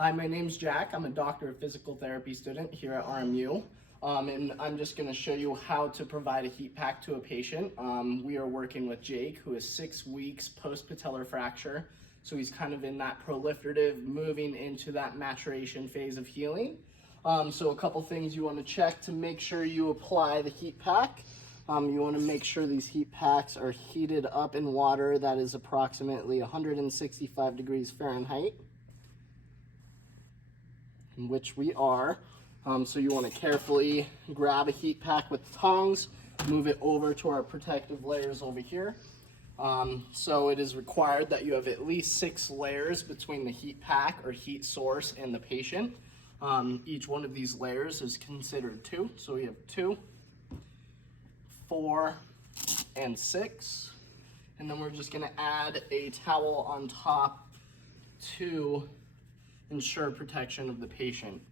Hi, my name's Jack. I'm a doctor of physical therapy student here at RMU. And I'm just going to show you how to provide a heat pack to a patient. We are working with Jake, who is 6 weeks post-patellar fracture. So he's kind of in that proliferative, moving into that maturation phase of healing. So a couple things you want to check to make sure you apply the heat pack. You want to make sure these heat packs are heated up in water that is approximately 165 degrees Fahrenheit. Which we are. So you want to carefully grab a heat pack with tongs, move it over to our protective layers over here. So it is required that you have at least 6 layers between the heat pack or heat source and the patient. Each one of these layers is considered 2. So we have 2, 4, and 6. And then we're just going to add a towel on top to ensure protection of the patient.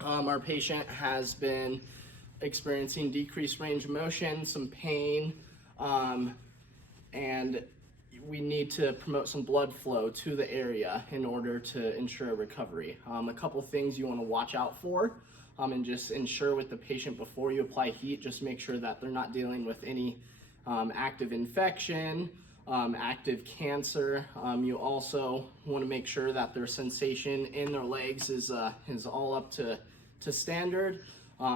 Our patient has been experiencing decreased range of motion, some pain, and we need to promote some blood flow to the area in order to ensure recovery. A couple things you want to watch out for, and just ensure with the patient before you apply heat, just make sure that they're not dealing with any active infection, active cancer. You also want to make sure that their sensation in their legs is all up to standard.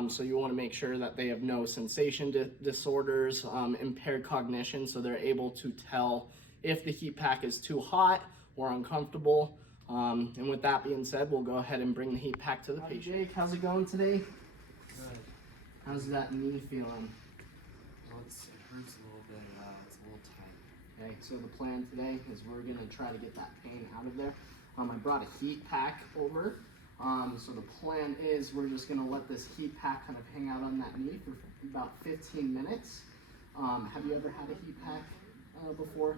So you want to make sure that they have no sensation disorders, impaired cognition, so they're able to tell if the heat pack is too hot or uncomfortable. And with that being said, we'll go ahead and bring the heat pack to the patient. Jake, how's it going today? Good. How's that knee feeling? Well, it hurts a little bit. It's a little tight. Okay, so the plan today is we're gonna try to get that pain out of there. I brought a heat pack over. So the plan is we're just gonna let this heat pack kind of hang out on that knee for about 15 minutes. Have you ever had a heat pack before?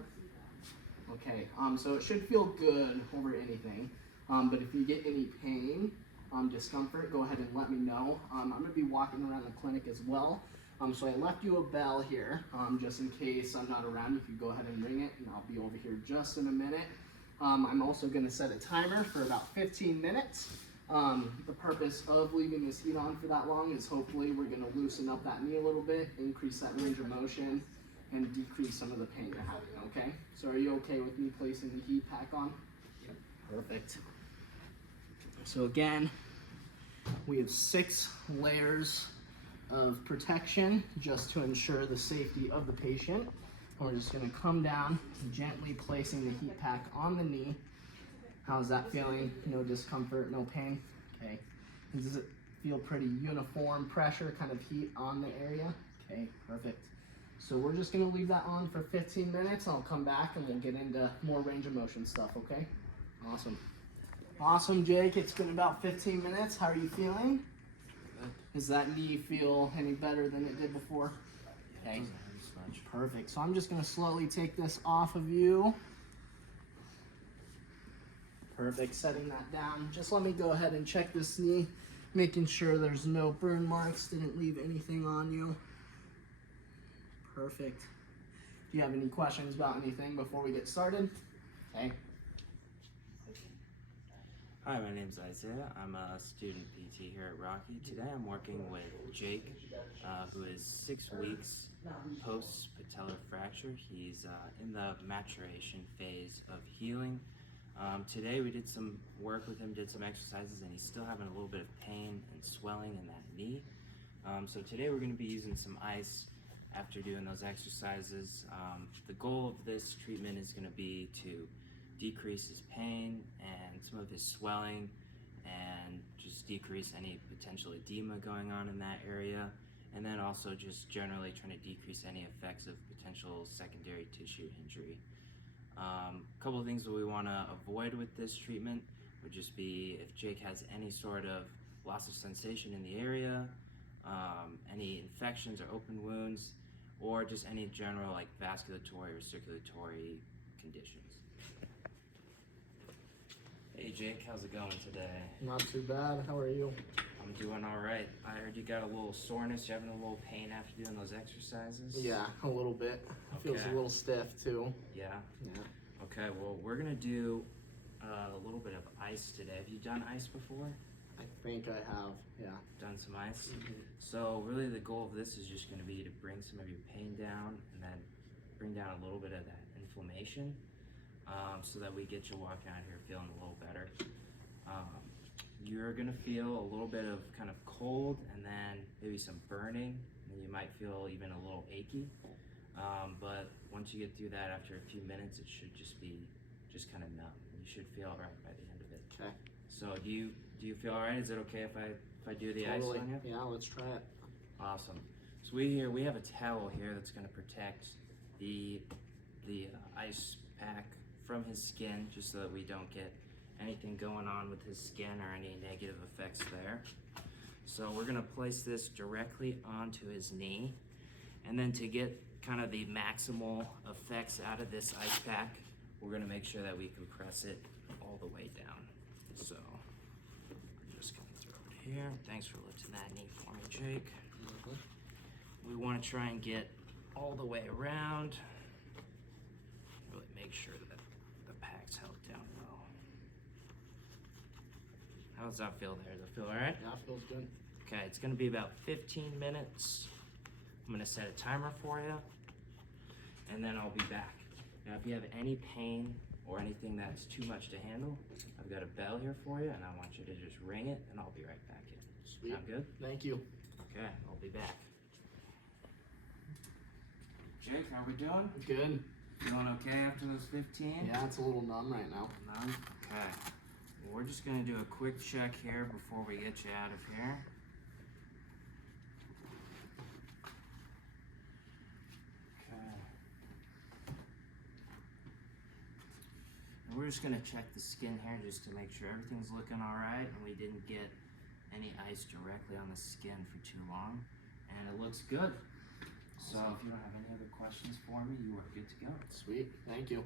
Okay, so it should feel good over anything. But if you get any pain, discomfort, go ahead and let me know. I'm gonna be walking around the clinic as well. So I left you a bell here, just in case I'm not around. You can go ahead and ring it, and I'll be over here just in a minute. I'm also going to set a timer for about 15 minutes. The purpose of leaving this heat on for that long is hopefully we're going to loosen up that knee a little bit, increase that range of motion, and decrease some of the pain you're having, okay? So are you okay with me placing the heat pack on? Yep. Perfect. So again, we have 6 layers of protection just to ensure the safety of the patient. And we're just going to come down, gently placing the heat pack on the knee. How's that feeling? No discomfort, no pain? Okay. And does it feel pretty uniform pressure, kind of heat on the area? Okay, perfect. So we're just going to leave that on for 15 minutes. I'll come back and we'll get into more range of motion stuff, okay? Awesome. Awesome, Jake. It's been about 15 minutes. How are you feeling? Does that knee feel any better than it did before? Okay. Perfect. So I'm just going to slowly take this off of you. Perfect. Setting that down. Just let me go ahead and check this knee, making sure there's no burn marks, didn't leave anything on you. Perfect. Do you have any questions about anything before we get started? Okay. Hi, my name's Isaiah. I'm a student PT here at Rocky. Today I'm working with Jake, who is 6 weeks post-patellar fracture. He's in the maturation phase of healing. Today we did some work with him, did some exercises, and he's still having a little bit of pain and swelling in that knee. So today we're going to be using some ice after doing those exercises. The goal of this treatment is going to be to decrease his pain and some of his swelling, and just decrease any potential edema going on in that area, and then also just generally trying to decrease any effects of potential secondary tissue injury. A couple of things that we want to avoid with this treatment would just be if Jake has any sort of loss of sensation in the area, any infections or open wounds, or just any general like vasculatory or circulatory conditions. Hey Jake, how's it going today? Not too bad. How are you? I'm doing all right. I heard you got a little soreness. You having a little pain after doing those exercises? Yeah, a little bit. It feels a little stiff too. Yeah? Yeah. Okay, well, we're going to do a little bit of ice today. Have you done ice before? I think I have, yeah. Done some ice? Mm-hmm. So really the goal of this is just going to be to bring some of your pain down and then bring down a little bit of that inflammation, so that we get you walking out here feeling a little better. You're going to feel a little bit of kind of cold and then maybe some burning, and you might feel even a little achy. But once you get through that, after a few minutes, it should just be kind of numb. You should feel all right by the end of it. Okay. So do you feel all right? Is it okay if I do the ice on you? Yeah, let's try it. Awesome. So we have a towel here that's going to protect the ice pack from his skin, just so that we don't get anything going on with his skin or any negative effects there. So we're going to place this directly onto his knee, and then to get kind of the maximal effects out of this ice pack, we're going to make sure that we compress it all the way down. So we're just going to throw it here. Thanks for lifting that knee for me, Jake. We want to try and get all the way around. Really make sure that the pack's held down well. How does that feel there? Does it feel all right? Yeah, feels good. Okay, it's going to be about 15 minutes. I'm going to set a timer for you, and then I'll be back. Now, if you have any pain or anything that's too much to handle, I've got a bell here for you, and I want you to just ring it, and I'll be right back in. Sweet. Sound good? Thank you. Okay, I'll be back. Jake, how we doing? Good. Feeling okay after those 15? Yeah, it's a little numb right now. None? Okay. Well, we're just going to do a quick check here before we get you out of here. And we're just going to check the skin here just to make sure everything's looking all right and we didn't get any ice directly on the skin for too long. And it looks good. So if you don't have any other questions for me, you are good to go. Sweet. Thank you.